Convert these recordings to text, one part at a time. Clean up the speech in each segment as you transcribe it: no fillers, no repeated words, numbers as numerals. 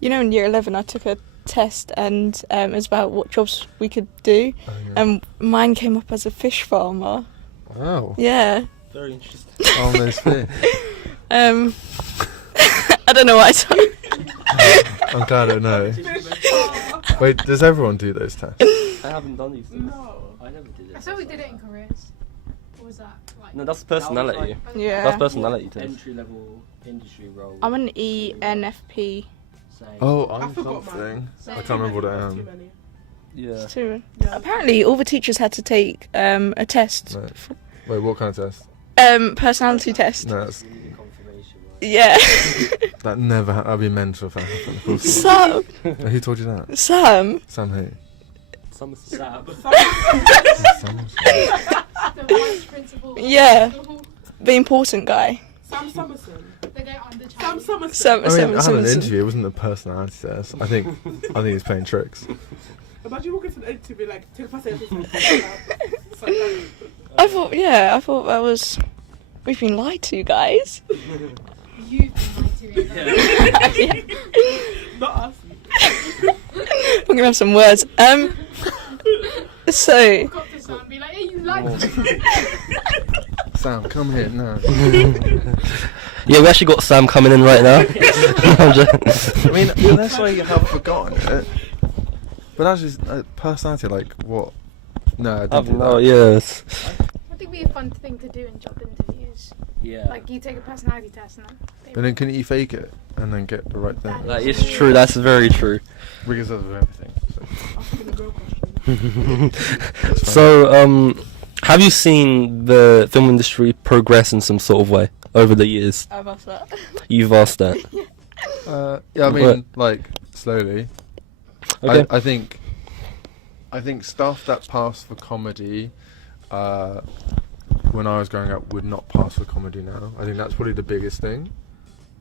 You know, in year 11, I took a test and it was about what jobs we could do. Oh, yeah. And mine came up as a fish farmer. Wow. Yeah. Very interesting. Oh, those fish. I don't know why I told you. I'm glad I know. Wait, does everyone do those tests? I haven't done these things. No. I never did it. I thought we did it in careers. Or was that like... No, that's personality. Yeah. That's personality test. Entry level industry role. I'm an ENFP. Say. Oh, I I'm forgot something. mine. I can't remember what I That's too am. many. Yeah. Too. Yeah. Apparently, all the teachers had to take a test. No. Wait, what kind of test? Personality test. No, that's, Confirmation. Right? Yeah. that never I'd be mental if that happened. Sam. Who told you that? Sam. Sam who? Some Sam. Sam. The vice principal. Yeah. The important guy. Sam Summerson. The guy on the Sam child. Summerson. Sam. I mean, I had an Sam- interview. It wasn't a personality test. I think he's playing tricks. Imagine walking to an interview like, take a person. I thought that was. We've been lied to, guys. You've been lied to it. Not us. We're gonna have some words. So. Got to sound be like, hey, you lied to me. Sam, come here now. Yeah, we actually got Sam coming in right now. I'm just... I mean, unless I have forgotten it. But that's just personality. Like what? No, I didn't do no, that. yes. I think it'd be a fun thing to do in job interviews. Yeah. Like, you take a personality test and But then can you fake it and then get the right thing? That is true. That's very true. Because that's everything. So. Asking the real question. So, have you seen the film industry progress in some sort of way over the years? I've asked that. You've asked that. Yeah, I mean, What? like slowly. Okay. I think stuff that passed for comedy, when I was growing up, would not pass for comedy now. I think that's probably the biggest thing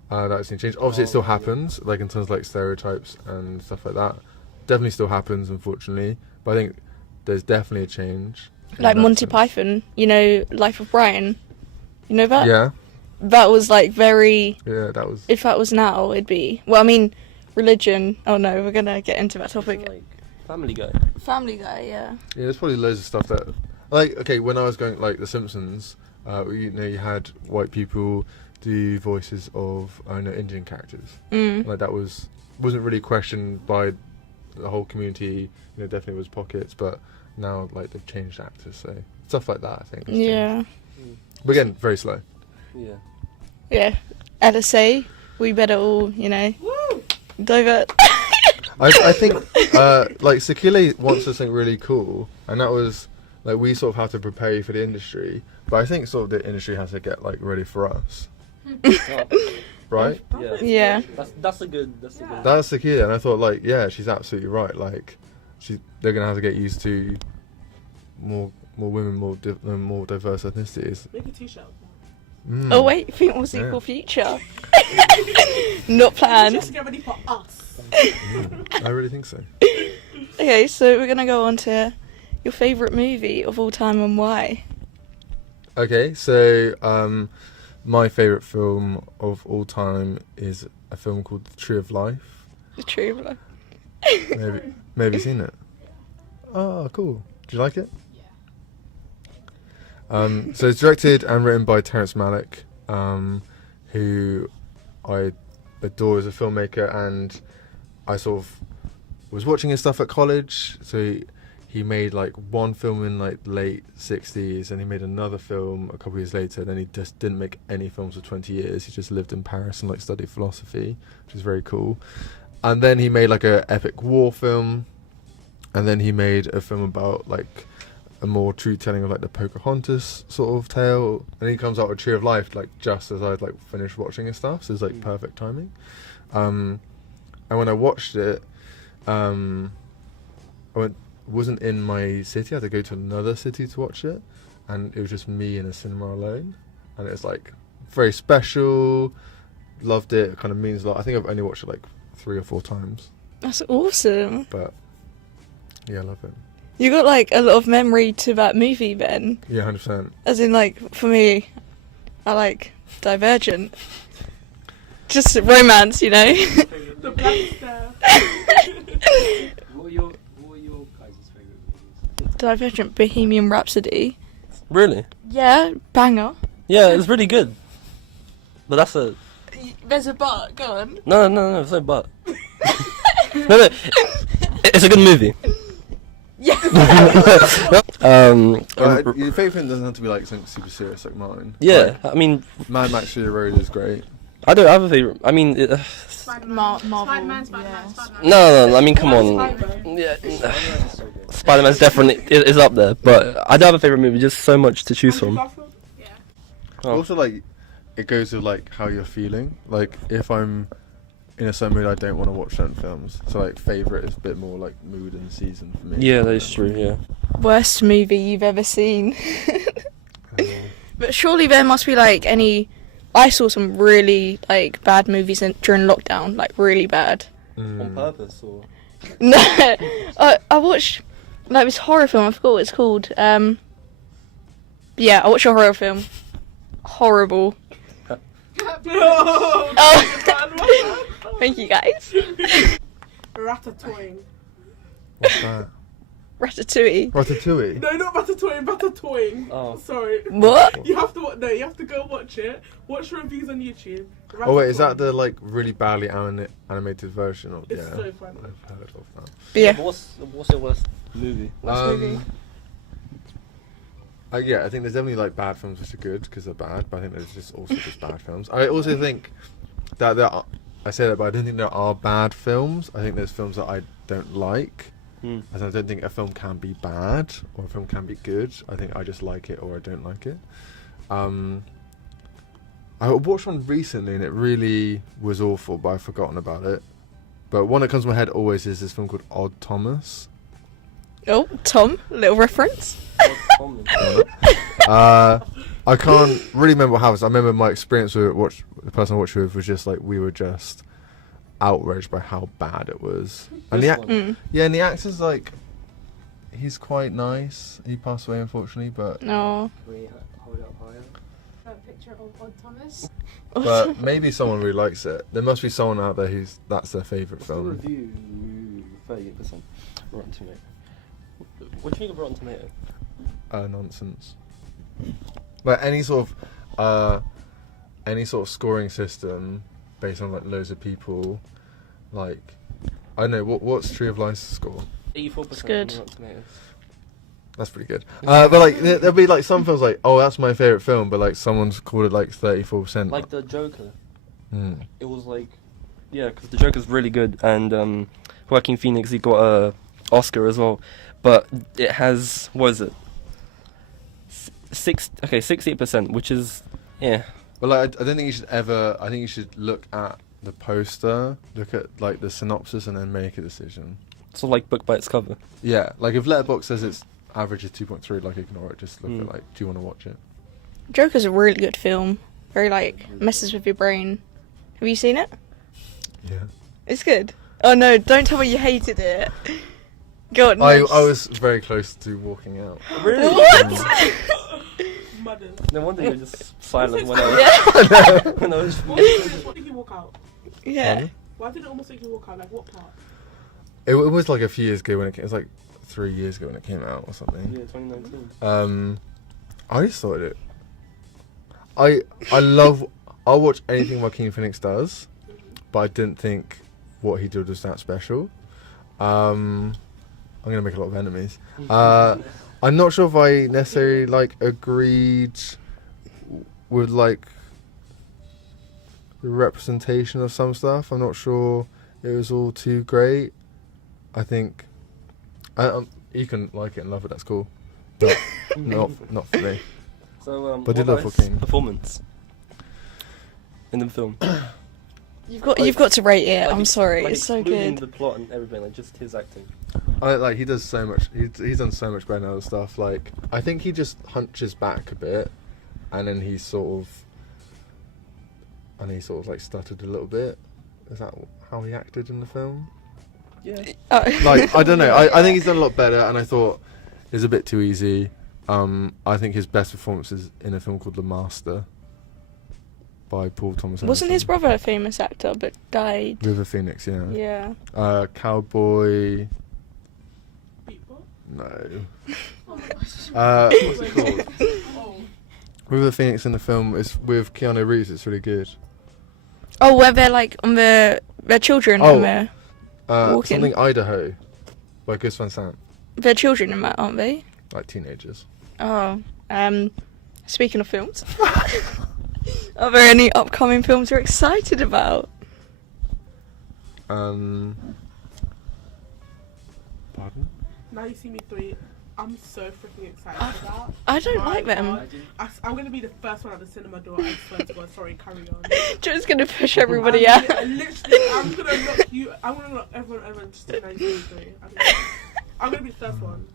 that's changed. Obviously, it still happens, like in terms of like stereotypes and stuff like that. Definitely still happens, unfortunately. But I think there's definitely a change. in Like that Monty sense. Python, you know, Life of Brian. You know that? Yeah, That was like very. yeah, that was. If that was now, it'd be. Well, I mean, religion. Oh no, we're gonna get into that topic. Like Family Guy. Family Guy, yeah. Yeah, there's probably loads of stuff that, like, okay, when I was going like The Simpsons, you know, you had white people do voices of Indian characters. Like that wasn't really questioned by the whole community. You know, definitely was pockets, but now like they've changed actors, so stuff like that I think. has Yeah. changed. But again, very slow. Yeah. Yeah. LSA, we better all, you know, divert. I think like Sakile wants us something really cool, and that was like we sort of have to prepare you for the industry, but I think sort of the industry has to get like ready for us, right? Yeah. Yeah. That's a good. That's That's Sakile, and I thought like yeah, she's absolutely right. Like they're gonna have to get used to more women, more diverse ethnicities. Make a t-shirt. Mm. Oh wait, think was Yeah. equal future. Not planned. Just get ready for us. I really think so. Okay, so we're gonna go on to your favourite movie of all time and why. Okay, so my favourite film of all time is a film called The Tree of Life. The True Life. Maybe you've seen it. Oh, cool. Do you like it? So it's directed and written by Terrence Malick, who I adore as a filmmaker, and I sort of was watching his stuff at college. So he made like one film in like late 60s, and he made another film a couple of years later, and then he just didn't make any films for 20 years. He just lived in Paris and like studied philosophy, which is very cool. And then he made like a epic war film, and then he made a film about like a more true telling of like the Pocahontas sort of tale, and he comes out with Tree of Life like just as I'd like finished watching his stuff, so it's like perfect timing. And when I watched it, wasn't in my city. I had to go to another city to watch it, and it was just me in a cinema alone, and it's like very special. Loved it. It kind of means a lot. I think I've only watched it like 3 or 4 times, That's awesome. but yeah, I love it. You got like a lot of memory to that movie then. Yeah, 100%. As in like for me, I like Divergent. Just romance, you know. The black stare. What are your guys' favourite movies? Divergent Bohemian Rhapsody. Really? Yeah, banger. Yeah, it's really good. But that's a There's a but. Go on. no, it's no but. No, it's a good movie. Yeah. Your favourite film doesn't have to be like something super serious like mine. Yeah, Like, I mean, Mad Max Fury Road is great. I don't have a favorite. I mean, Marvel. Spider-Man. no. I mean, come on. Spider-Man. Yeah, Spider-Man's so good. Spider-Man's definitely is up there, but I don't have a favorite movie. Just so much to choose Andrew from. Garfield? Oh. Also, like, it goes with like how you're feeling. Like, if I'm in a certain mood, I don't want to watch certain films. So, like, favorite is a bit more like mood and season for me. Yeah, that is true. Yeah. Worst movie you've ever seen. But surely there must be like any. I saw some really like bad movies during lockdown, like really bad. On purpose or? No, I watched like this horror film. I forgot what it's called. Yeah, I watched a horror film. Horrible. Oh, thank you guys. Ratatouille. What's that? Ratatouille. Ratatouille. No, not Ratatouille, Ratatouille. Oh. Sorry. What? You have to you have to go watch it. Watch reviews on YouTube. Oh wait, is that Ratatouille. the like really badly animated version of? It's Yeah, so funny. I've heard of that. But yeah. But what's your worst movie? Worst movie. Yeah, I think there's definitely like bad films which are good because they're bad, but I think there's just also just bad films. I also think that there are, I say that, but I don't think there are bad films. I think there's films that I don't like. Hmm. I don't think a film can be bad or a film can be good. I think I just like it or I don't like it. I watched one recently and it really was awful, but I've forgotten about it. But one that comes to my head always is this film called Odd Thomas. Oh, Tom, little reference. I can't really remember what happened. I remember my experience with the person I watched with was just like we were just outraged by how bad it was. And This the one? and the actor's like he's quite nice. He passed away unfortunately, but No. Can we hold it up higher? A picture of Odd Thomas. but maybe someone really likes it. There must be someone out there that's their favourite What's the film. review? 38%. Rotten Tomato. What do you think of Rotten Tomato? Nonsense. But any sort of scoring system based on like loads of people, like I don't know what's Tree of Life's score. 84%. It's good. on Rotten Tomatoes. That's pretty good. But like there'll be like some films like, oh, that's my favourite film, but like someone's called it like 34%. Like the Joker. Mm. It was like, yeah, because the Joker's really good, and Joaquin Phoenix, he got a Oscar as well, but it has, what is it? 68%, which is, yeah. But like I don't think you should ever. I think you should look at the poster, look at like the synopsis, and then make a decision. So like book by its cover. Yeah, like if Letterboxd says its average is 2.3, like ignore it. Just look Mm. at like, do you want to watch it? Joker's a really good film. Very like messes with your brain. Have you seen it? Yeah. It's good. Oh no! Don't tell me you hated it. Go on. I no. was very close to walking out. Really? What? Mothers. No wonder you're just silent when I Yeah. when I was. What did you walk out? Yeah. Pardon? Why did it almost make you walk out? Like what part? It was like a few years ago when it came. It was like 3 years ago when it came out or something. Yeah, 2019. I just thought it. I'll watch anything Joaquin Phoenix does, but I didn't think what he did was that special. I'm gonna make a lot of enemies. I'm not sure if I necessarily like agreed with like the representation of some stuff. I'm not sure it was all too great. I think you can like it and love it. That's cool. Not for me. So, But I did what love about his Joaquin. performance in the film. You've got to rate it. Like, I'm sorry. like It's so excluding good. the plot and everything, like just his acting. He does so much. He's done so much better than other stuff. Like I think he just hunches back a bit, and then he sort of like stuttered a little bit. Is that how he acted in the film? Yeah. Like I don't know. I think he's done a lot better, and I thought it was a bit too easy. I think his best performance is in a film called The Master. by Paul Thomas Wasn't his Anderson. brother a famous actor but died? River Phoenix, yeah. Yeah. Cowboy. Beatbox? No. Oh my gosh. What's it called? Oh. River Phoenix in the film is with Keanu Reeves. It's really good. Oh, where they're like on their children Oh. and Walking. Something Idaho by Gus Van Sant. they're children in that, aren't they? Like teenagers. Oh. Speaking of films, are there any upcoming films you're excited about? Pardon? Now You See Me 3, I'm so freaking excited for that. I don't My like them. God. I'm going to be the first one at the cinema door. I swear to God. Sorry, carry on. Joe's gonna push everybody out. Literally, I'm going to lock you. I'm going to lock everyone just to Now You See Me 3. I'm going to be the first one.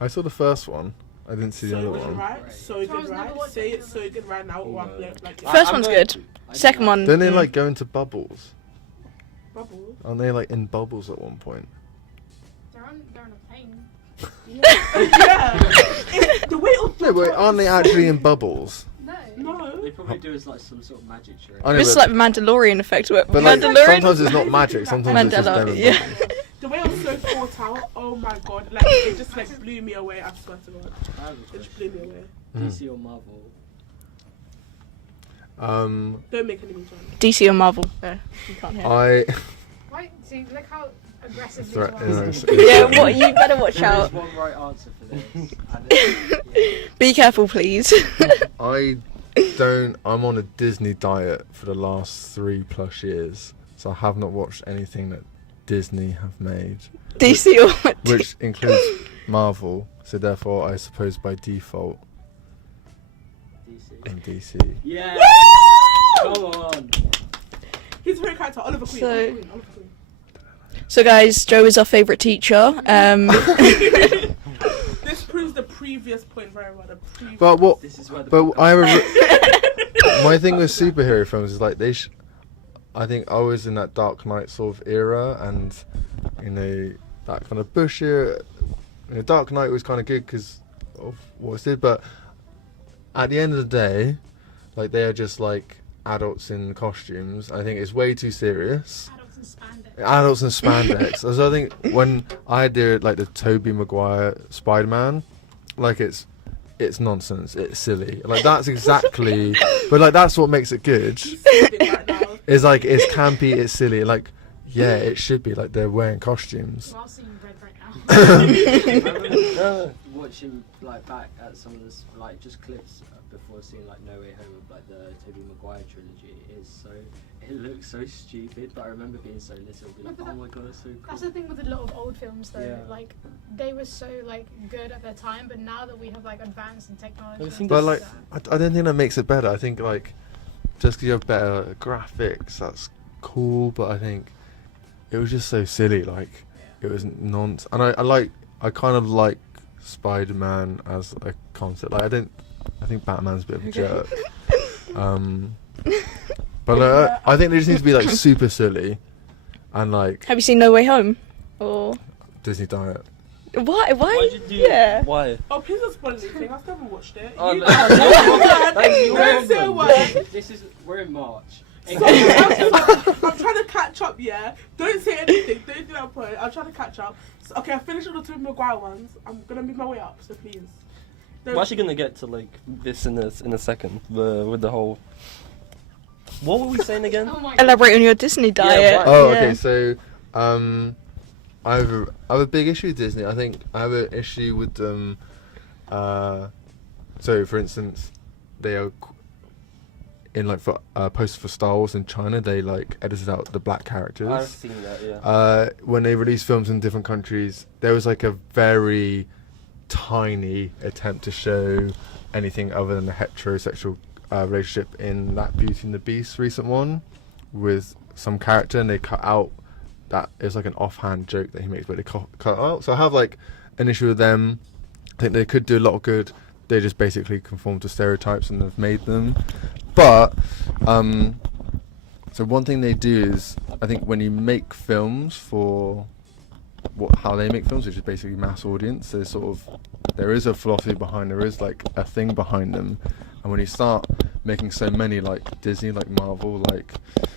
I saw the first one. I didn't see the So other good, one. right? So Charles good, never right? watched Say it. it's so good right now. Or I'm like, First one's good. Second one. Don't they like go into bubbles? bubble. Aren't they like in bubbles at one point? They're on a plane. Yeah. It's the way it No, but aren't they actually in bubbles? No. No. They probably do as like some sort of magic trick. I know, This is but- like the Mandalorian effect. But like, Mandalorian. sometimes it's not magic. Sometimes it's just Mandela, them in yeah. bubbles. The way it was so thought out, oh my God, like it just like blew me away. I swear to God, I have a it just question. blew me away. DC or Marvel? Don't make any John. DC or Marvel. There, you can't hear. I Why? See, look how aggressive these Threat- ones yeah, are. Yeah, what? You better watch There is out. one right answer for this. And it's, Be careful, please. I don't. I'm on a Disney diet for the last 3+ years, so I have not watched anything that Disney have made, DC or what? which includes Marvel. So therefore, I suppose by default, DC. in DC. Yeah! Come on! His favorite character, Oliver Queen. So- Oliver Queen. So, guys, Joe is our favourite teacher. This proves the previous point very well. The previous. But what? This is where the But book I comes have my thing with superhero films is like I think I was in that Dark Knight sort of era, and you know that kind of Bush era. You know, Dark Knight was kind of good because of what it did, but at the end of the day, like they are just like adults in costumes. I think it's way too serious. Adults in spandex. Adults in spandex. So I think when I did like the Tobey Maguire Spider-Man, like it's nonsense. It's silly. Like that's exactly, but like that's what makes it good. He's soothing right now. It's like it's campy, it's silly. Like yeah, it should be like they're wearing costumes. Well, I'll see you red right now. I remember watching like back at some of this like just clips before seeing like No Way Home of like the Tobey Maguire trilogy. It looks so stupid, but I remember being so little, being like, No, but oh my god, that's so cool. That's the thing with a lot of old films, though. Yeah. Like they were so like good at their time, but now that we have like advanced in technology, I and think But stuff like that- I don't think that makes it better. I think like just because you have better graphics, that's cool. But I think it was just so silly. Like it was nonsense. And I kind of like Spider-Man as a concept. Like I think Batman's a bit of a jerk. But I think they just need to be like super silly, and like Have you seen No Way Home? Or Disney diet. why? Why'd you do Yeah. Why? Oh, please don't spoil anything. I've never watched it. Oh, You no. don't That's say a word. We're in March. Sorry, I'm trying to catch up, yeah? Don't say anything. Don't do that point. I'm trying to catch up. So, okay, I finished all the Tobey Maguire ones. I'm going to move my way up, so please. Don't- We're actually gonna get to like this in a second. With the whole. What were we saying again? Oh my god. Elaborate on your Disney diet. right. Oh, Yeah. okay. So, I have a big issue with Disney. I think I have an issue with them. So, for instance, they are in like for poster for Star Wars in China. They like edited out the black characters. I've seen that. Yeah. When they release films in different countries, there was like a very tiny attempt to show anything other than a heterosexual relationship in that Beauty and the Beast recent one with some character, and they cut out that. It was like an offhand joke that he makes, but they cut it out. So I have like an issue with them. I think they could do a lot of good. They just basically conform to stereotypes and have made them. But so one thing they do is, I think when you make films for how they make films, which is basically mass audience, there is a philosophy behind, there is like a thing behind them, And when you start making so many like Disney, like Marvel, like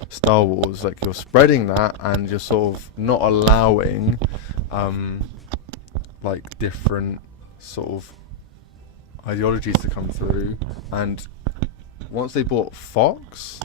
Star Wars, like you're spreading that, and you're sort of not allowing like different sort of ideologies to come through. And once they bought Fox,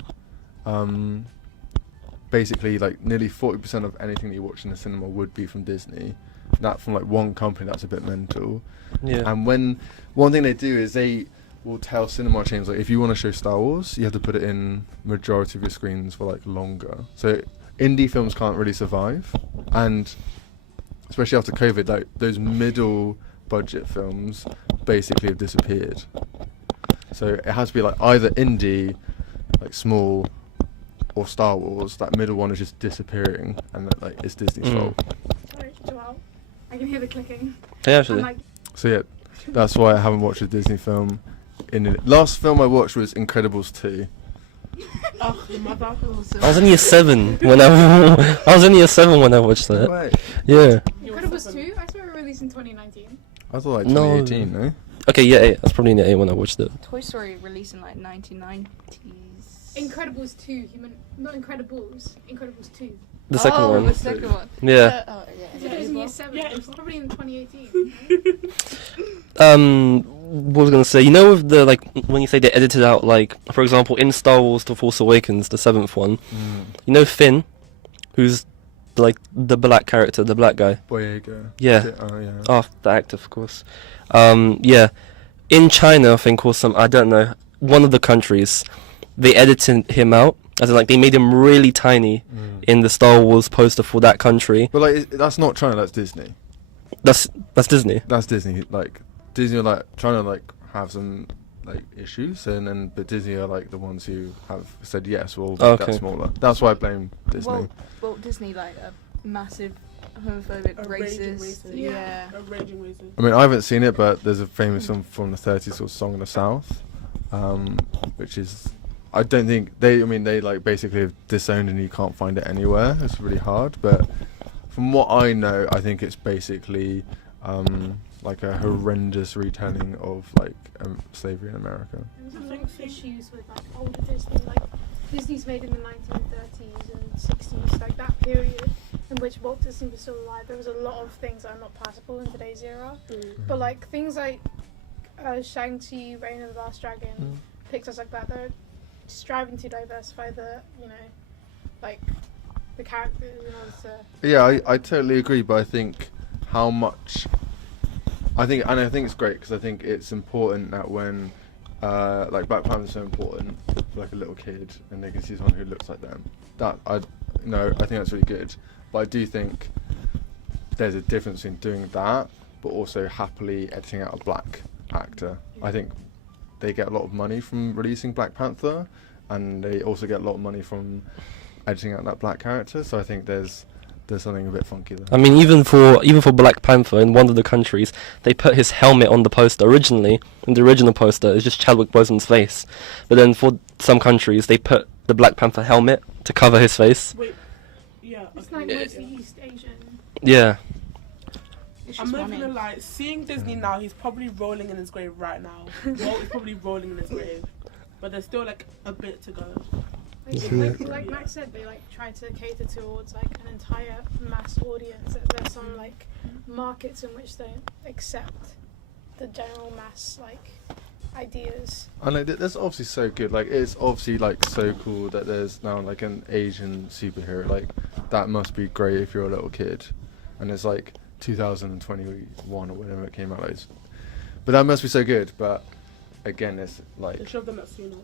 basically like nearly 40% of anything that you watch in the cinema would be from Disney. That from like one company, that's a bit mental. Yeah. And when one thing they do is they will tell cinema chains, like, if you want to show Star Wars, you have to put it in majority of your screens for like longer. So indie films can't really survive, and especially after COVID, like those middle budget films basically have disappeared. So it has to be like either indie, like small, or Star Wars. That middle one is just disappearing, and that, like, it's Disney's fault. Sorry, Joel. I can hear the clicking. Yeah, actually. I'm like, So yeah, that's why I haven't watched a Disney film. Last film I watched was Incredibles 2. Oh, your mother. I was in year 7 when I was in year 7 when I watched that. Wait, Yeah. Incredibles 2? I saw it released in 2019. I thought like No. 2018, no? Okay, yeah, 8. I was probably in year 8 when I watched it. Toy Story released in like 1990s. Incredibles 2, not Incredibles. Incredibles 2. The second one. The second one. Yeah. Oh, If it was in year 7, Yeah, it was it's- probably in 2018. What was I gonna say? You know, with the like when you say they edited out, like for example, in Star Wars: The Force Awakens, the 7th one. You know Finn, who's like the black character, the black guy. Boyega. Yeah. Oh yeah. Oh, the actor, of course. Yeah. In China, I think, or some, I don't know, one of the countries, they edited him out. As in, like, they made him really tiny in the Star Wars poster for that country. But like, that's not China. That's Disney. That's Disney. That's Disney. Like Disney are like trying to like have some like issues, and then but Disney are like the ones who have said yes, we'll make Okay. that smaller. That's why I blame Disney. Well, Disney like a massive homophobic, A raging racist. racist. Yeah. A raging racist. I mean, I haven't seen it, but there's a famous song from the 30s called "Song in the South," which is, I don't think they. I mean, they like basically have disowned, and you can't find it anywhere. It's really hard, but from what I know, I think it's basically like a horrendous retelling of like slavery in America. There's a lot of issues with like older Disney, like Disney's made in the 1930s and 60s, like that period in which Walt Disney was still alive. There was a lot of things that are not passable in today's era, but like things like Shang-Chi, Reign of the Last Dragon, Pixar's like that, they're striving to diversify the, you know, like the characters in order to. Yeah, I totally agree, but I think how much. I think it's great because I think it's important that when like Black Panther's so important for like a little kid and they can see someone who looks like them. That I think that's really good. But I do think there's a difference in doing that, but also happily editing out a black actor. I think they get a lot of money from releasing Black Panther, and they also get a lot of money from editing out that black character. So I think there's something a bit funky there. I mean, even for Black Panther in one of the countries, they put his helmet on the poster. Originally, in the original poster, it's just Chadwick Boseman's face. But then for some countries, they put the Black Panther helmet to cover his face. Wait. Yeah. It's okay. like mostly East Asian. Yeah. It's I'm just not money. gonna lie, seeing Disney now, he's probably rolling in his grave right now. Walt is probably rolling in his grave. But there's still like a bit to go. Like Max said, they like try to cater towards like an entire mass audience. There's some like markets in which they accept the general mass like ideas. And like, that's obviously so good. Like, it's obviously like so cool that there's now like an Asian superhero. Like, that must be great if you're a little kid. And it's like 2021 or whatever it came out. Like, but that must be so good. But again, it's like, They should have done that sooner.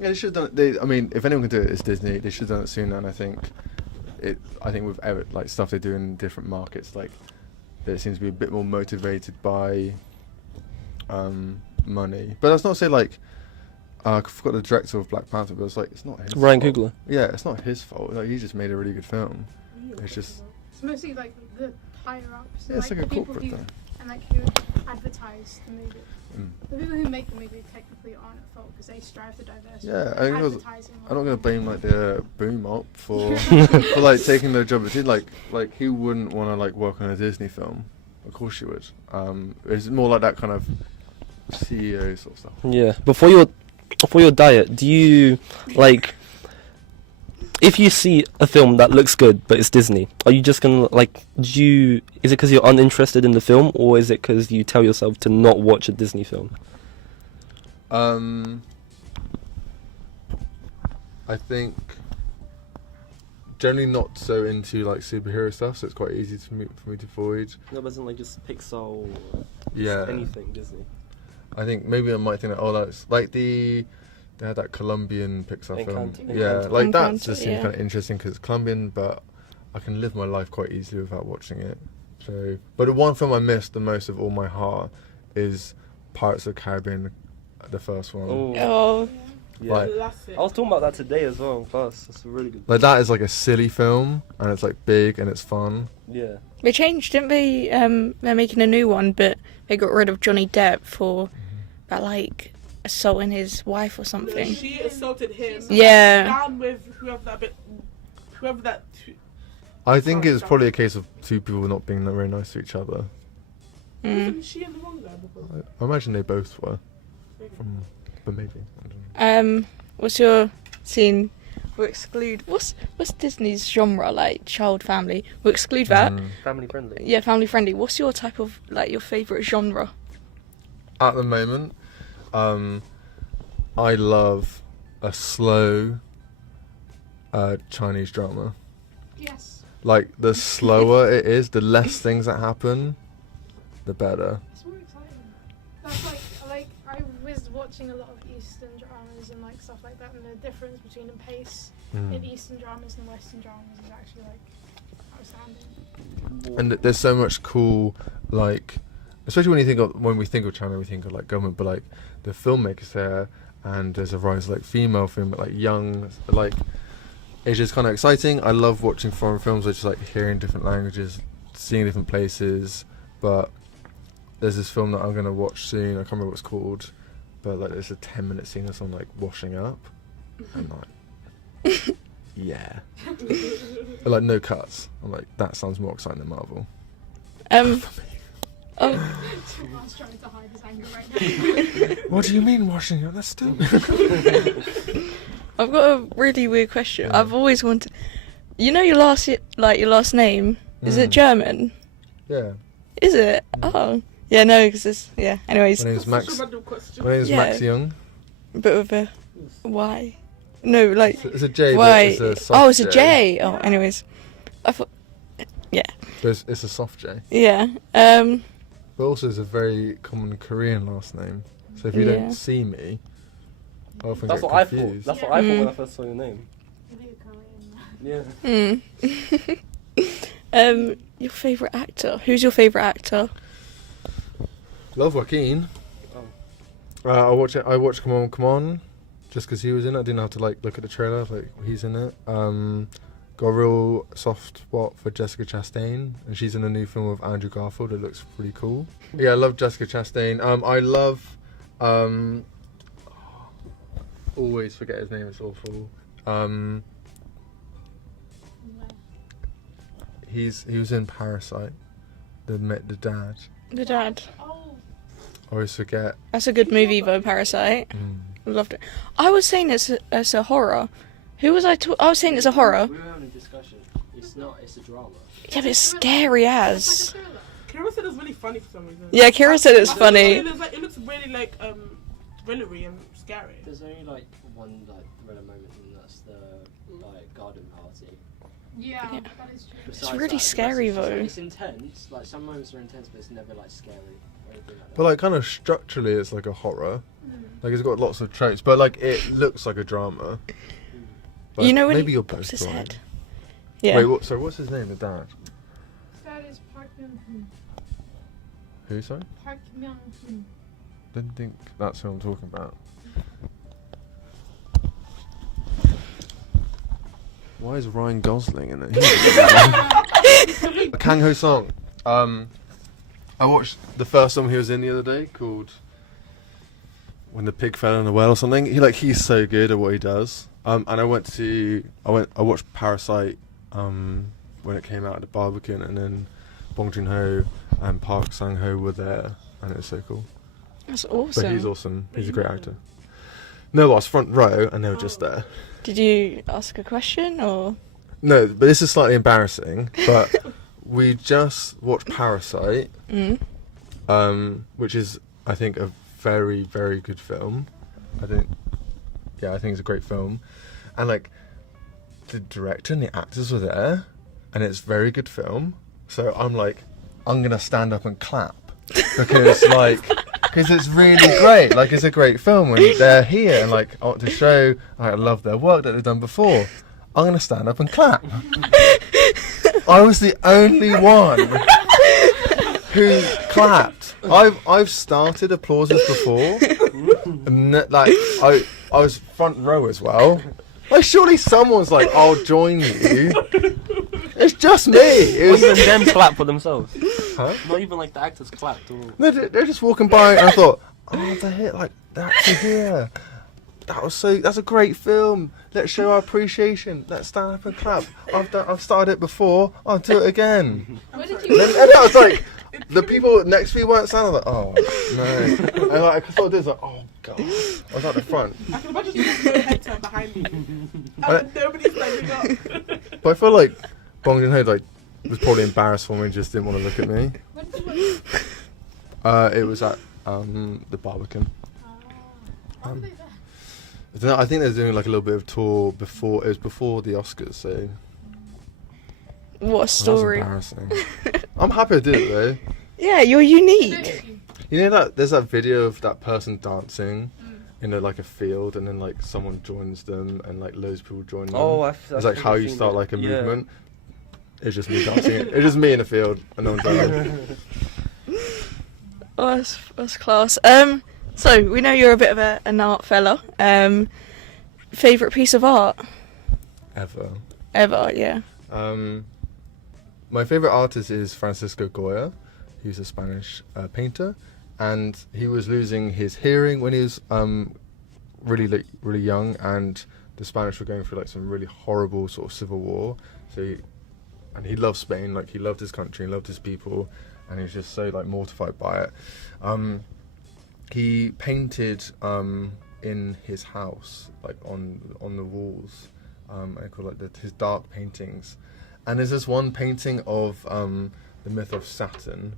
yeah, they should have done it. I mean, if anyone can do it, it's Disney. They should have done it sooner. And I think with like stuff they do in different markets, like they seems to be a bit more motivated by money. But that's not to say like I forgot the director of Black Panther, but it's like it's not his Ryan fault. Coogler. Yeah, it's not his fault. Like, he just made a really good film. It's just It's mostly like the higher ups, it's like a the people corporate who thing. and like who advertise the movie. Mm. The people who make the movie technically aren't at fault because they strive to diversify. Yeah, I think it was- advertising. I'm not gonna blame like the boom op for for like taking their job. It's like who wouldn't want to like work on a Disney film? Of course you would. It's more like that kind of CEO sort of stuff. Yeah. Before your for your diet, do you like? If you see a film that looks good but it's Disney, are you just gonna like? Is it because you're uninterested in the film, or is it because you tell yourself to not watch a Disney film? I think generally not so into like superhero stuff, so it's quite easy for me to avoid. No, it wasn't like just Pixar or Yeah. anything Disney. I think maybe I might think that that's like they had that Colombian Pixar film. Encanto. Yeah, like that Encanto, just seems yeah. kind of interesting because it's Colombian, but I can live my life quite easily without watching it. So, but the one film I missed the most of all my heart is Pirates of the Caribbean, the first one. Oh, Yeah. Like- Classic. I was talking about that today as well. First, that's a really good. Like that is like a silly film, and it's like big and it's fun. Yeah. they changed, didn't they? They're making a new one, but they got rid of Johnny Depp for about like assaulting his wife or No, something. she assaulted him. Yeah. Down with whoever that. I think Sorry, it's sorry. probably a case of two people not being very nice to each other. Mm. Wasn't she in the wrong there before? I imagine they both were, but maybe. I don't know. What's your scene? We'll exclude. What's Disney's genre like? Child, family. We'll exclude that. Family friendly. Yeah, family friendly. What's your type of like your favourite genre? At the moment, I love a slow Chinese drama. Yes. Like the slower it is, the less things that happen, the better. It's more exciting. That's like I was watching a lot of Eastern dramas and like stuff like that, and the difference between the pace in Eastern dramas and Western dramas is actually like outstanding. And there's so much cool, like, especially when we think of China, we think of like government, but like the filmmakers there, and there's a rise of like female film, but like young, like it's just kind of exciting. I love watching foreign films, which is like hearing different languages, seeing different places. But there's this film that I'm gonna watch soon. I can't remember what it's called, but like there's a 10-minute scene of someone like washing up, and like, yeah, but, like no cuts. I'm like, that sounds more exciting than Marvel. Oh, Mark's trying to hide his anger right now. What do you mean washing up? That's stupid. I've got a really weird question. Yeah. I've always wanted. You know your last name. Is it German? Yeah. Is it? Oh, yeah. No, because it's yeah. Anyways, My name's Max. Such a random question. My name's Yeah. Max Young. but with a Y. No, like It's a J, Y. but it's a soft Oh, it's a J. Oh, anyways, I thought. But it's a soft J. Yeah. But also it's a very common Korean last name. So if you Yeah. don't see me, I often That's get what confused. I thought. That's what I thought when Mm. I first saw your name. You're Korean. Yeah. Your favorite actor? Who's your favorite actor? Love Joaquin. Oh. I watched Come On, Come On, just because he was in it. I didn't have to like look at the trailer. I was like, he's in it. Got a real soft spot for Jessica Chastain, and she's in a new film with Andrew Garfield. It looks pretty cool. Yeah, I love Jessica Chastain. I love. Always forget his name. It's awful. He was in Parasite. The dad. The dad. Oh, I always forget. That's a good movie though, Parasite. Loved it. I was saying it's a horror. Who was I? I was saying it's a horror. We were having a discussion. It's not. It's a drama. Yeah, but it's scary it's as. like a thriller. Kira said it's really funny for some reason. Yeah, Kira said it's I thought funny. It looks really like thrillery and scary. There's only like one like thriller moment, and that's the like garden party. Yeah, Yeah. that is true. Besides really that, the rest scary, is just, like, though. it's intense. Like some moments are intense, but it's never like scary or anything like that. But like kind of structurally, it's like a horror. Like it's got lots of tropes, but like it looks like a drama. But You know when maybe he you're pops both his right. head. Yeah. Wait, what? So what's his name? The dad? That is Park Myung-hoon. Who? Sorry. Park Myung-hoon. Didn't think that's who I'm talking about. Why is Ryan Gosling in it? Kang Ho Song. I watched the first one he was in the other day called When the Pig Fell in the Well or something. He's so good at what he does. And I watched Parasite when it came out at the Barbican, and then Bong Joon-ho and Park Sang-ho were there, and it was so cool. That's awesome. But he's awesome. He's a great actor. No, I was front row, and they were just there. Did you ask a question or? No, but this is slightly embarrassing. But we just watched Parasite, which is, I think, a very, very good film. I think it's a great film, and like the director and the actors were there, and it's a very good film. So I'm like, I'm gonna stand up and clap because it's really great. Like, it's a great film when they're here, and like I want to show I love their work that they've done before. I'm gonna stand up and clap. I was the only one who clapped. I've started applauses before, and like I was front row as well. Like, surely someone's like, I'll join you. It's just me. It even them clap for themselves. Huh? Not even like the actors clapped. Or... No, they're just walking by, and I thought, oh, they're here. Like, they're actually here. That's a great film. Let's show our appreciation. Let's stand up and clap. I've started it before. I'll do it again. Where did And you? I was like, the people next to me weren't standing. Like, oh no. And like, I thought this, like, oh god. I was at the front. I can imagine you with your head turned behind me. And nobody's standing up. But I feel like Bong Joon-ho like was probably embarrassed for me and just didn't want to look at me. When did you watch? It was at the Barbican. How are they there? I think they're doing like a little bit of tour before. It was before the Oscars, so. What a story. That's embarrassing. I'm happy I did it though. Yeah, you're I unique. noticed you. You know that there's that video of that person dancing in like a field, and then like someone joins them, and like loads of people join them. Oh, it's like how you start like a movement. It's just me dancing. It's just me in a field, and no one's dancing. Oh, that's class. So we know you're a bit of an art fella. Favorite piece of art ever? Yeah. My favorite artist is Francisco Goya. He's a Spanish painter, and he was losing his hearing when he was really young, and the Spanish were going through like some really horrible sort of civil war. So he loved Spain, like he loved his country and loved his people, and he was just so like mortified by it. He painted in his house, like on the walls, I call it his dark paintings. And there's this one painting of the myth of Saturn,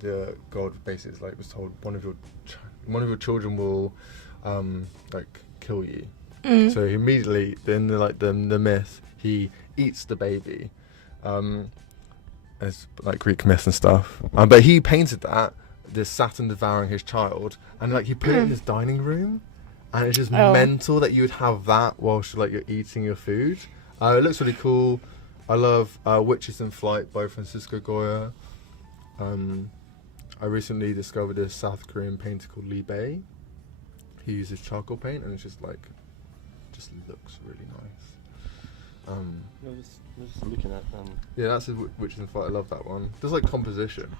the god basically was told one of your children will like kill you. So he immediately in the myth he eats the baby. It's like Greek myth and stuff. But he painted this Saturn devouring his child, and like he put it in his dining room, and it's just mental that you would have that whilst like you're eating your food. It looks really cool. I love Witches in Flight by Francisco Goya. I recently discovered this South Korean painter called Lee Bae. He uses charcoal paint, and it's just looks really nice. I was just looking at Yeah, that's his Witches in Flight. I love that one. There's like composition.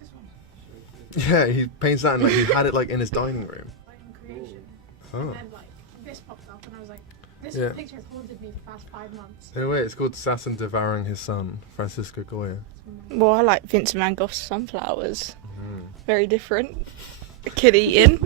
This one. Yeah, he paints that, and like he had it like in his dining room. Like in creation. Oh. And then like this popped up, and I was like, this picture has haunted me the past 5 months. Anyway, it's called Saturn Devouring His Son, Francisco Goya. Well, I like Vincent van Gogh's Sunflowers. Very different. Kid eating.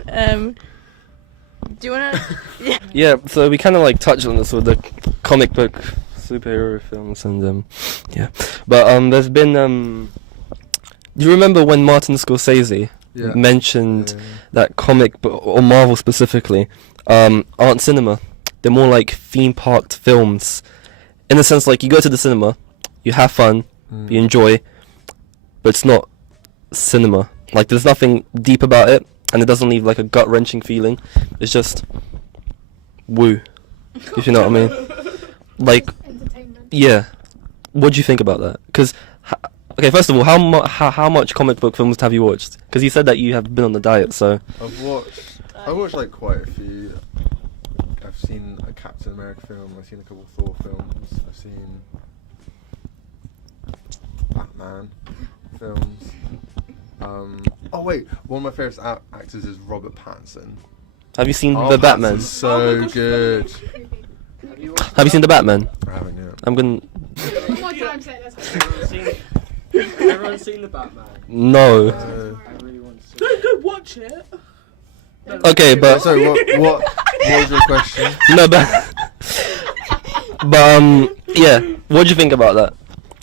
Do you wanna? Yeah. Yeah, so we kind of like touched on this with the comic book superhero films, and yeah. But there's been do you remember when Martin Scorsese mentioned that comic book, or Marvel specifically, aren't cinema? They're more like theme parked films, in the sense like you go to the cinema, you have fun, you enjoy, but it's not cinema. Like there's nothing deep about it, and it doesn't leave like a gut wrenching feeling. It's just woo, if you know what I mean. Like, Entertainment. yeah. What do you think about that? Because okay, first of all, how much comic book films have you watched? Because you said that you have been on the diet, so. I've watched like quite a few. I've seen a Captain America film. I've seen a couple of Thor films. I've seen Batman films. Oh wait, one of my favourite actors is Robert Pattinson. Have you seen Oh, the Batman? Pattinson's so good. Have you seen the Batman? I haven't yet. I'm gonna. One more time, say it, let's go. Everyone's seen the Batman. No. I really want to see Go watch watch it. Okay, but Sorry, what was your question? no, but yeah. What do you think about that?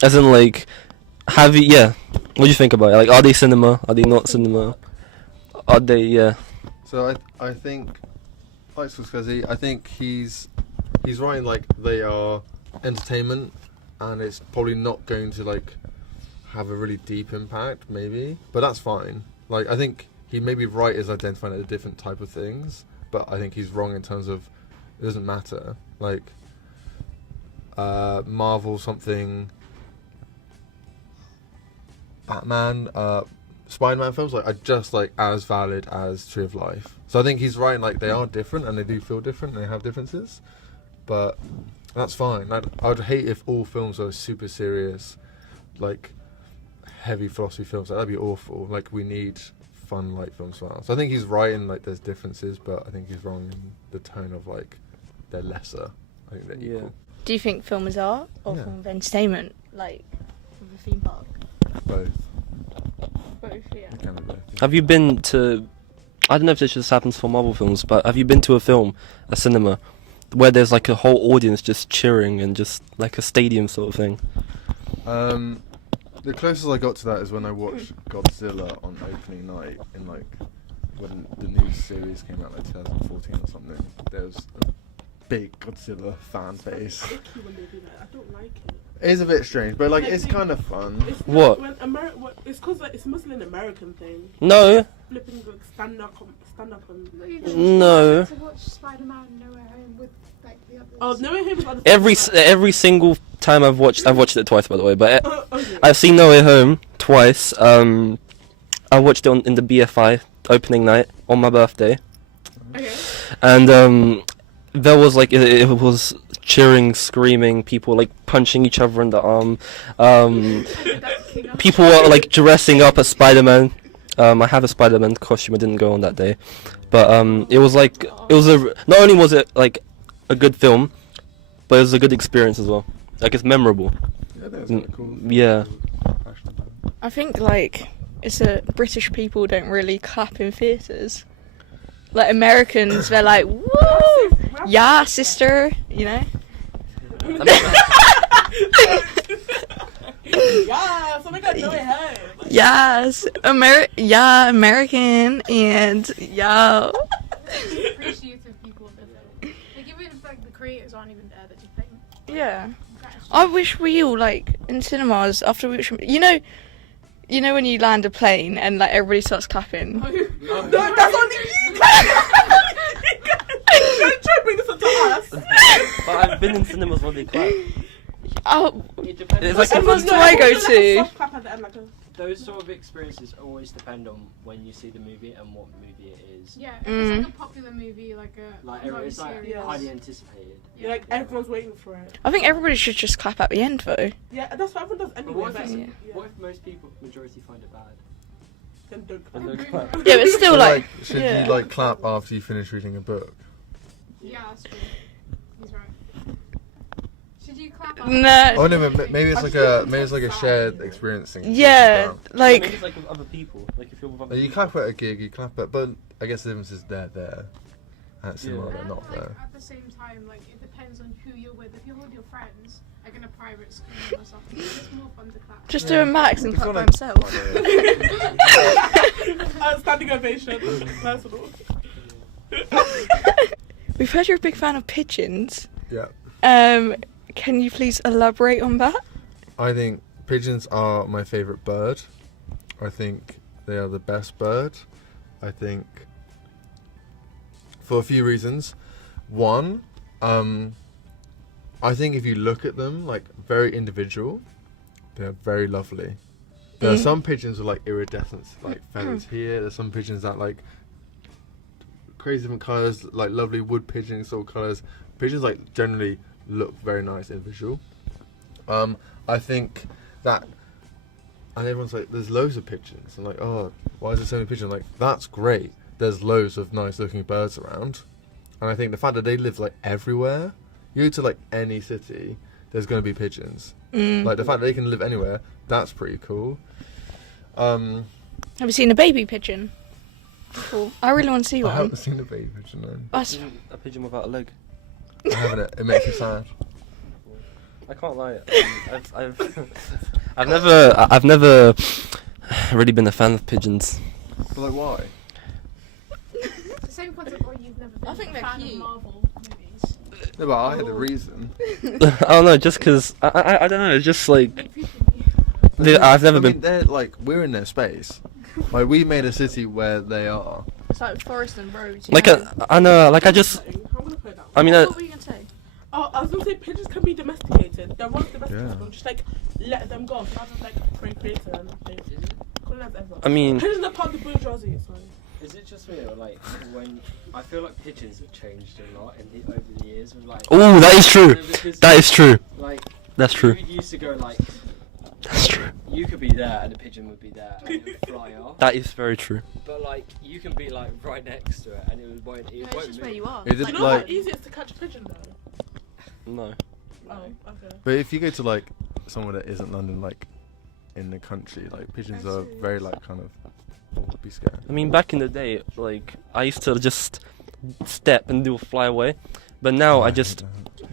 As in, like, have you? Yeah. What do you think about it? Like, are they cinema? Are they not cinema? Are they? Yeah. So I think, like Scorsese, I think he's right in, like, they are entertainment, and it's probably not going to, like, have a really deep impact, maybe, but that's fine. Like, I think he may be right as identifying a different type of things, but I think he's wrong in terms of it doesn't matter. Like, Marvel something, Batman, Spider-Man films are just, like, as valid as Tree of Life. So I think he's right, like, they are different and they do feel different and they have differences, but that's fine. I would hate if all films are super serious, like, heavy philosophy films. That'd be awful. Like, we need fun, light films as well. So I think he's right in, like, there's differences, but I think he's wrong in the tone of, like, they're lesser. I think they're equal. Do you think film is art or Yeah. form of entertainment, like with a theme park? Both. Both, yeah. Kind of both. Have you been to? I don't know if this just happens for Marvel films, but have you been to a cinema, where there's like a whole audience just cheering and just like a stadium sort of thing? The closest I got to that is when I watched Godzilla on opening night in, like, when the new series came out, like 2014 or something. There was a big Godzilla fan base. It's icky when they do that. I don't like it. It is a bit strange, but, like, Like, it's kind of fun. It's What? When it's because, like, it's mostly an American thing. No, Flipping, like, stand up and. No. To watch Spider-Man No Way Home with like the others. Oh, No Way Home is on the every single time I've watched it twice, by the way, but okay. I've seen No Way Home twice. I watched it in the BFI opening night on my birthday, Okay. and there was like it was cheering, screaming, people like punching each other in the arm. People were like dressing up as Spider-Man. I have a Spider-Man costume. I didn't go on that day, but it was not only was it like a good film, but it was a good experience as well. Like, it's memorable. Yeah, that's kind of cool. Yeah. I think, like, it's that British people don't really clap in theatres. Like, Americans, they're like, woo, yeah, sister, you know? Yeah, so we got No Way Home. Yes, American, and yeah. Appreciative people of the film. Like, even if like the creators aren't even there, they're just playing. Yeah. I wish we all, like, in cinemas, after we watch, you know when you land a plane and, like, everybody starts clapping? No, that's only you guys. Don't try to bring this up to us. But I've been in cinemas where they clap. Oh, It depends. It's like what cinemas do I go to? Soft clap at the end, like a. Those sort of experiences always depend on when you see the movie and what movie it is. Yeah, if it's like a popular movie, like a Like not it's like serious. highly anticipated. Yeah, like everyone's waiting for it. I think everybody should just clap at the end, though. Yeah, that's what everyone does But anyway. what if, But, it's- yeah. what if most people, majority, find it bad? Then don't And clap. don't clap. Yeah, but still, So, like, should yeah. you, like, clap after you finish reading a book? Yeah, that's true. He's right. Should you clap? No. Oh no, but maybe it's like a shared experience thing. Yeah, Maybe like, it's like with other people. Like if you're with other You people. clap at a gig, you clap at, but I guess the difference is they're there. At cinema, Yeah. they're And, not like, there. at the same time, like it depends on who you're with. If you're with your friends, like in a private screen or something, it's more fun to clap. just do a Max and It's clap not by like- himself. Standing ovation. Personal. We've heard you're a big fan of pigeons. Yeah. Can you please elaborate on that? I think pigeons are my favourite bird. I think they are the best bird. I think for a few reasons. One, I think if you look at them, like, very individual, they're very lovely. There are some pigeons with, like, iridescent, like, feathers here. There's some pigeons that, like, crazy different colours, like lovely wood pigeon sort of colours. Pigeons, like, generally look very nice individual. I think that, and everyone's like, there's loads of pigeons, and like, oh, why is there so many pigeons? Like, that's great. There's loads of nice looking birds around, and I think the fact that they live, like, everywhere, you go to, like, any city, there's going to be pigeons. Like, the fact that they can live anywhere, that's pretty cool. Have you seen a baby pigeon? Cool. I really want to see I one. haven't seen a baby pigeon. No. That's, A pigeon without a leg. I haven't. It makes me sad. I can't lie. I've never really been a fan of pigeons. But like, why? It's the same concept where you've never been I think a they're fan cute. of Marvel movies. No, but I had a reason. I don't know, just because I don't know. It's just like I've never I mean, been. they're like, we're in their space. Like, we made a city where they are. it's like forest and roads. You Like know? I know, like I just. I'm gonna put that. I mean, What were you gonna say? Oh, I was gonna say pigeons can be domesticated. They're once domesticated, Yeah. but just like let them go. So just like procreate and like colonize everyone. I mean, Pigeons are part of the bourgeoisie. Sorry. Is it just me or like when I feel like pigeons have changed a lot over the years with like. oh, that is true. Because, That is true. like That's true. you used to go like That's true. you could be there and the pigeon would be there and it would fly off. That is very true. But like you can be like right next to it and it won't. It No, it's won't just move. where you are. It Do is you know like, how easy it is to catch a pigeon though? No. Oh, okay. but if you go to like somewhere that isn't London, like in the country, like pigeons are very like kind of. Oh, be scared. I mean, back in the day, like I used to just step and do a fly away, but now I just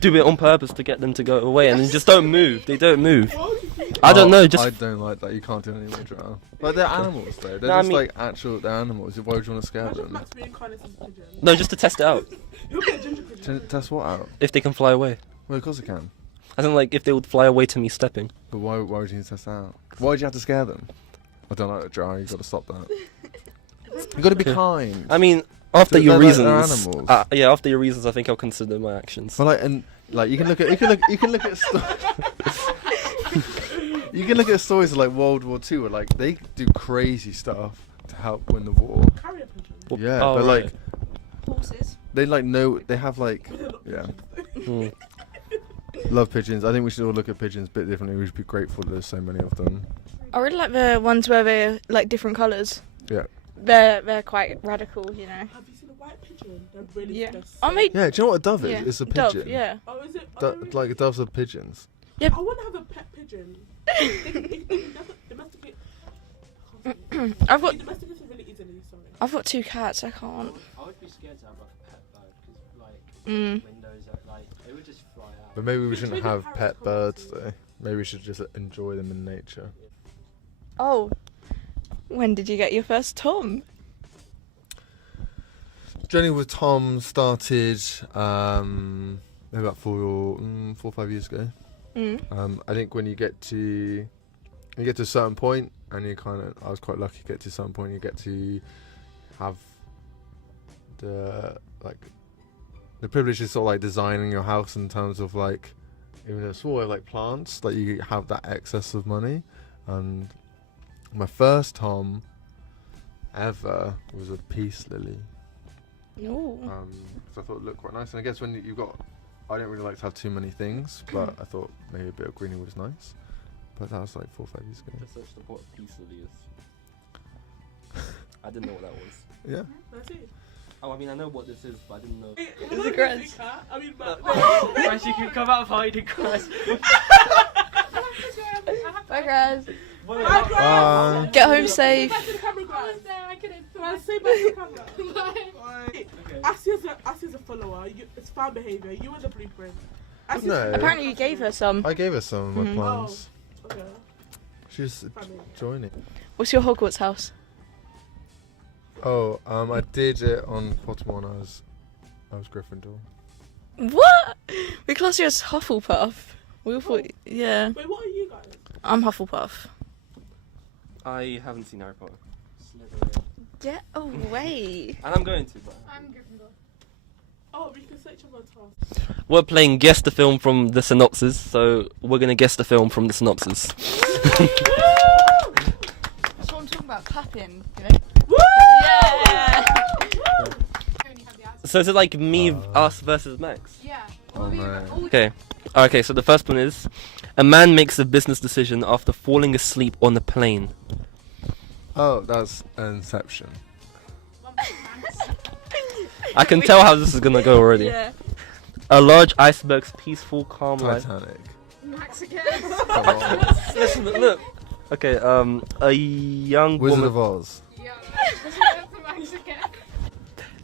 do it on purpose to get them to go away, and they just don't move. They don't move. Why would you do that? I don't know. I Just don't like that. You can't do it anymore, Joel. Like, they're animals though. They're No, I just mean- like actual. They're animals. Why would you want to scare Imagine them? Max reincarnated as a pigeon. no, just to test it out He'll be a ginger pigeon. Test what out? if they can fly away. Well, of course it can. I think like if they would fly away to me stepping. But why would you need to test that out? Why would you have to scare them? I don't like it, Joel. You got to stop that. You got to be Yeah. kind. I mean, after your They're reasons, animals. yeah, after your reasons, I think I'll consider my actions. But like, and like, you can look at you can look at stories of like World War II where like they do crazy stuff to help win the war. Carrier pigeon. Well, Yeah, oh, but right. like Horses. they like know they have like They're not yeah. pigeons. Hmm. Love pigeons. I think we should all look at pigeons a bit differently. We should be grateful that there's so many of them. I really like the ones where they're like different colours. Yeah. They're quite radical, you know. Have you seen a white pigeon? They're really Yeah. they're Oh, so- mate. Yeah, do you know what a dove is? Yeah. It's a Dove, pigeon. yeah. Oh, is it? Oh, really? Like doves are pigeons. I want to have a pet pigeon. They can domesticate. I've got They domesticate it really easily. Sorry. I've got 2 cats. I can't. I would be scared to have like a pet bird because like Mm. windows are like it would just fly out. But maybe we You shouldn't treat the have parrots pet cool, birds too. though. Maybe we should just enjoy them in nature. Oh. When did you get your first Tom? Journey with Tom started maybe about 4 or 5 years ago. Mm. I think when you get to a certain point, and I was quite lucky to get to a certain point. You get to have the privilege of sort of like designing your house in terms of like even a small like plants. Like you have that excess of money, and my first Tom ever was a peace lily. No. So I thought it looked quite nice. And I guess when you've got, I don't really like to have too many things, but I thought maybe a bit of greenery was nice. But that was like 4 or 5 years ago. Just search the what piece of is. I didn't know what that was. Yeah. That's it. Oh, I mean, I know what this is, but I didn't know. Is it grass? I mean, but. Guys, you can come out of hiding, guys. Bye, guys. Hi, guys. Get home safe. Say bye to the camera, I guys. was there, I couldn't. Guys, say bye to the camera. Bye. Okay. As a follower, it's fan behaviour. You were the blueprint. As No. Apparently you gave her some. I gave her some of my Mhm. plans. Okay. She's Fan behaviour. joining. What's your Hogwarts house? Oh, I did it on Pottermore when I was Gryffindor. What? We class you as Hufflepuff. We all thought, yeah. Wait, what are you guys? I'm Hufflepuff. I haven't seen Harry Potter, Slytherin. Get away. and I'm going to. But I'm Gryffindor. Oh, we can say each other's task. we're playing guess the film from the synopsis, so we're gonna guess the film from the synopsis. That's what I'm talking about, clapping, you know? Woo! Yeah! I only have the answer. So is it like me, us versus Max? Yeah. Oh, All the- man. all the- Okay. Okay, so the first one is a man makes a business decision after falling asleep on a plane. Oh, that's Inception. one Max. I can tell how this is gonna go already. Yeah. A large iceberg's peaceful, calm life. Titanic. Max again. Come on. Listen, look. Okay, a young Wizard woman. of Oz. Yeah. That's Max again.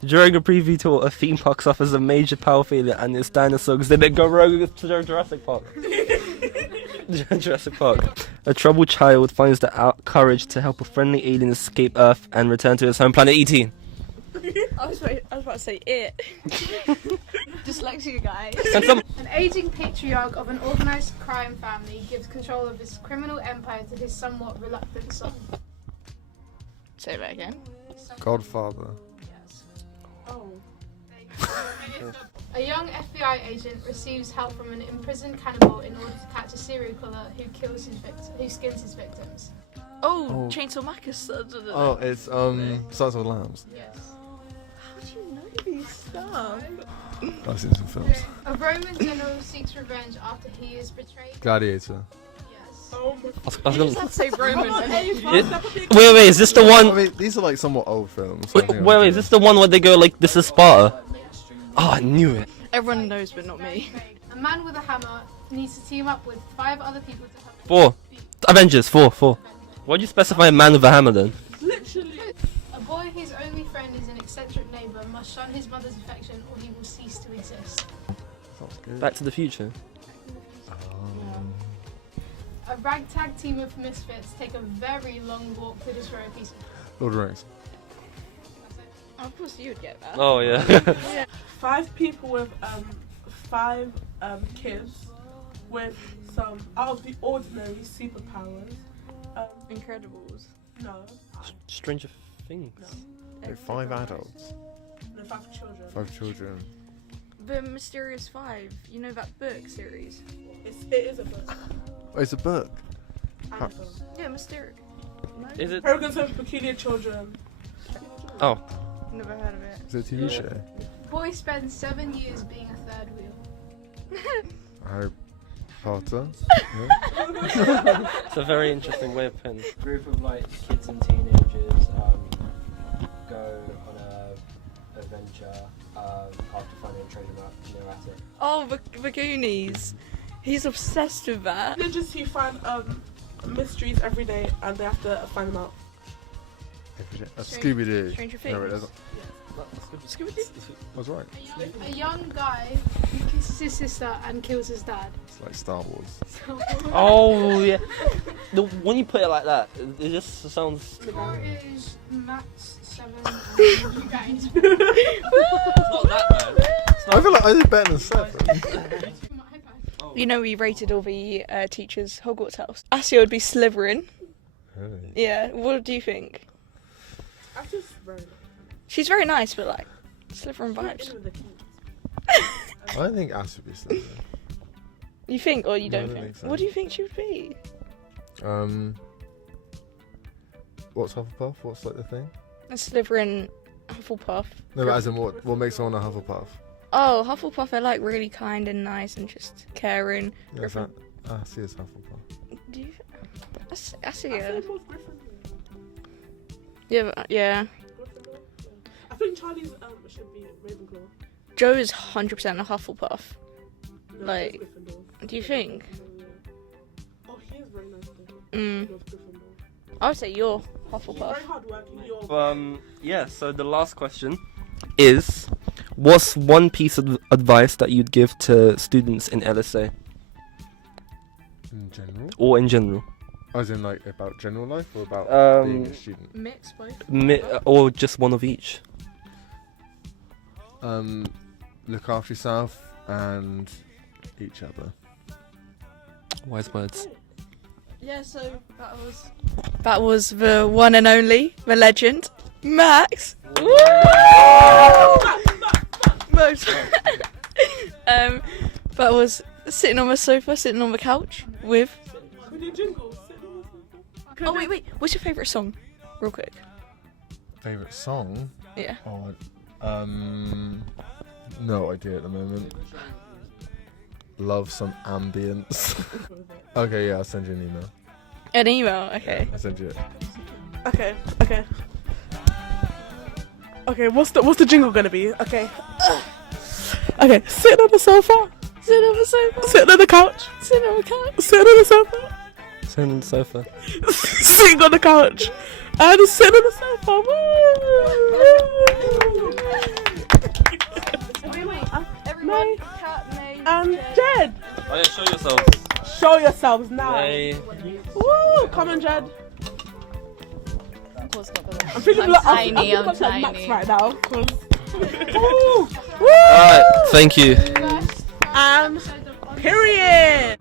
During a preview tour, a theme park suffers a major power failure and its dinosaur exhibit go rogue to Jurassic Park. Jurassic Park. A troubled child finds the courage to help a friendly alien escape Earth and return to his home planet ET. I was about to say it. Dyslexia, guys. An aging patriarch of an organised crime family gives control of his criminal empire to his somewhat reluctant son. Say that again. Godfather. Yes. Oh. A young FBI agent receives help from an imprisoned cannibal in order to catch a serial killer who skins his victims. Oh, Chainsaw Marcus. Oh, it's Silence of the Lambs. Yes. How do you know these stuff? I've seen some films. A Roman general seeks revenge after he is betrayed. Gladiator. Yes. Oh my I was You just gonna... had to say Roman. Wait, is this the one? I mean, these are like somewhat old films. Wait, is this the one where they go like, this is Sparta? Oh, I knew it. Everyone knows, but not me. A man with a hammer needs to team up with 5 other people to help him 4. defeat Avengers, 4. Why'd you specify a man with a hammer then? Literally. a boy whose only friend is an eccentric neighbour must shun his mother's affection or he will cease to exist. Sounds good. Back to the Future. A ragtag team of misfits take a very long walk to destroy a piece of... Lord of the Rings. That's it. Of course, you'd get that. Oh, yeah. 5 people with 5 kids with some out of the ordinary superpowers. Incredibles. No, Stranger Things. Okay, 5 adults. no, 5 children. 5 children. The Mysterious Five. You know that book series? It is a book. Oh, it's a book. And a film. Yeah, Mysterious. No? Is it? Peregrines of Peculiar Children. Oh. Never heard of it. Is it a TV show? Boy spends 7 years being a third wheel. Harry Potter. It's a very interesting way of putting it. A group of like kids and teenagers go on a adventure after finding a treasure map in their attic. Oh, the Goonies. He's obsessed with that. Ninjas who find mysteries every day and they have to find them out. Scooby Doo. Stranger No, it Things. isn't. Scooby-Doo? I was right. A young guy who kisses his sister and kills his dad. It's like Star Wars. Oh, yeah. When you put it like that, it just sounds... The score is Max 7 and you guys. It's not that bad. I feel like I did better than 7. You know, we rated all the teachers' Hogwarts house. Asia would be Slytherin. Really? Yeah, what do you think? I'm just very nice. She's very nice, but like, Slytherin Not vibes. in with the kids. I don't think Ash would be Slytherin. You think, or you No, I don't don't think? think so. What do you think she would be? What's Hufflepuff? What's like the thing? A Slytherin, Hufflepuff. No, but as in what makes someone a Hufflepuff? Oh, Hufflepuff are like really kind and nice and just caring. Yeah, is that Ash is Hufflepuff. Do you? I see I it. think most Gryffindor. Yeah, yeah. Gryffindor? I think Charlie's should be Ravenclaw. Joe is 100% a Hufflepuff. No, Like, he's Gryffindor. Do you think? Oh, he is very nice though. Mm. He was Gryffindor. I would say you're He's Hufflepuff. very hardworking. You're Yeah, so the last question is, what's one piece of advice that you'd give to students in LSA, In general? or in general? As in like about general life or about being a student? Mix both. Or just one of each? Look after yourself and each other. Wise words. Yeah, so that was the one and only, the legend, Max. Woo! Most. That was sitting on the sofa, sitting on the couch with. with your jingles. Oh wait, what's your favourite song? Real quick. Favorite song? Yeah. Oh, no idea at the moment. Love some ambience. Okay, yeah, I'll send you an email. An email. Okay. I'll send you it. Okay. Okay, what's the jingle gonna be? Okay. Okay, sitting on the sofa. Sitting on the sofa. Sitting on the couch. Sitting on the couch. Sitting on the sofa. Sitting chilling on the sofa. Sitting on the couch. And sitting on the sofa. Everyone, Kat, May, And Jed. Oh yeah, show yourselves. Show yourselves now. Hey. Woo! Come on, Jed. Of course not gonna. I'm feeling I'm like tiny, I'm like tiny. Max right now. Woo! Woo! Alright, thank you. And period.